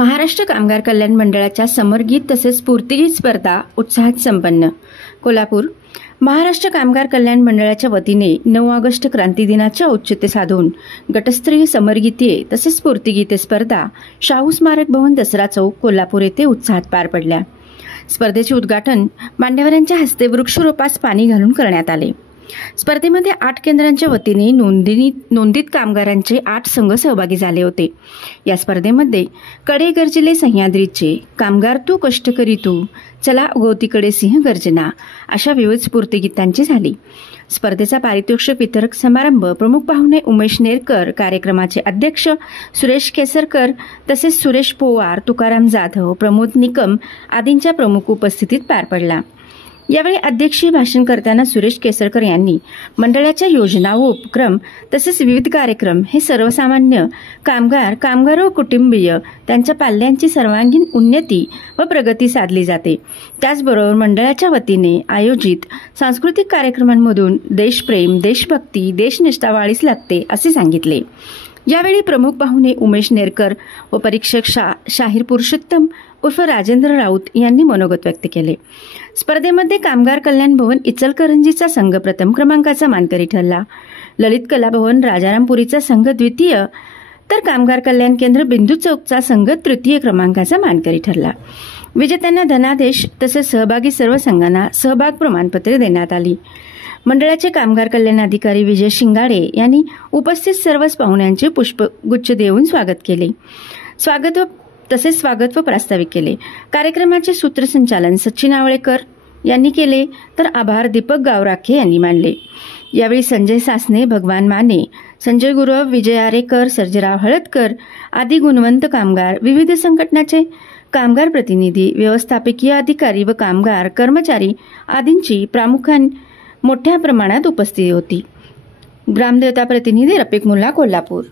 महाराष्ट्र कामगार कल्याण मंडळाच्या समरगीत तसेच स्फूर्तिगीत स्पर्धा उत्साहात संपन्न. कोल्हापूर. महाराष्ट्र कामगार कल्याण मंडळाच्या वतीने 9 ऑगस्ट क्रांती दिनाचे औचित्य साधून गटस्तरीय समरगीते तसेच स्फूर्तिगीते स्पर्धा शाहू स्मारक भवन, दसरा चौक, कोल्हापूर येथे उत्साहात पार पडल्या. स्पर्धेचे उद्घाटन मान्यवरांच्या हस्ते वृक्षरोपास पाणी घालून करण्यात आले. स्पर्धेमध्ये 8 केंद्रांच्या वतीने नोंदित कामगारांचे 8 संघ सहभागी झाले होते. या स्पर्धेमध्ये कडे गर्जले सह्याद्रीचे, कामगार तू कष्ट करी तू, चला उगवतीकडे सिंह गर्जना अशा विविध स्फूर्तिगीतांची झाली. स्पर्धेचा पारितोषिक वितरक समारंभ प्रमुख पाहुणे उमेश नेरकर, कार्यक्रमाचे अध्यक्ष सुरेश केसरकर तसेच सुरेश पोवार, तुकाराम जाधव, प्रमोद निकम आदींच्या प्रमुख उपस्थितीत पार पडला. यावेळी अध्यक्षीय भाषण करताना सुरेश केसरकर यांनी मंडळाच्या योजना व उपक्रम तसेच विविध कार्यक्रम हे सर्वसामान्य कामगार व कुटुंबीय त्यांच्या पाल्यांची सर्वांगीण उन्नती व प्रगती साधली जाते. त्याचबरोबर मंडळाच्या वतीने आयोजित सांस्कृतिक कार्यक्रमांमधून देशप्रेम, देशभक्ती, देशनिष्ठा वाढीस लागते असे सांगितले. यावेळी प्रमुख पाहुणे उमेश नेरकर व परीक्षक शाहीर पुरुषोत्तम उर्फ राजेंद्र राऊत यांनी मनोगत व्यक्त केले. स्पर्धेमध्ये कामगार कल्याण भवन इचलकरंजीचा संघ प्रथम क्रमांकाचा मानकरी ठरला. ललित कला भवन राजारामपुरीचा संघ द्वितीय, तर कामगार कल्याण केंद्र बिंदू चौकचा संघ तृतीय क्रमांकाचा मानकरी ठरला. विजेत्यांना धनादेश तसेच सहभागी सर्व संघांना सहभाग प्रमाणपत्रे देण्यात आली. मंडळाचे कामगार कल्याण अधिकारी विजय शिंगाडे यांनी उपस्थित सर्वच पाहुण्यांचे पुष्पगुच्छ देऊन स्वागत केले. स्वागत व प्रास्ताविक केले. कार्यक्रमाचे सूत्रसंचालन सचिन आवळेकर यांनी केले, तर आभार दीपक गावराखे यांनी मानले. यावेळी संजय सासने, भगवान माने, संजय गुरव, विजय आरेकर, सर्जेराव हळदकर आदी गुणवंत कामगार, विविध संघटनाचे कामगार प्रतिनिधी, व्यवस्थापकीय अधिकारी व कामगार कर्मचारी आदींची प्रामुख्याने मोठ्या प्रमाणात उपस्थिती होती. ग्रामदेवता प्रतिनिधी रफिक मुल्ला, कोल्हापूर.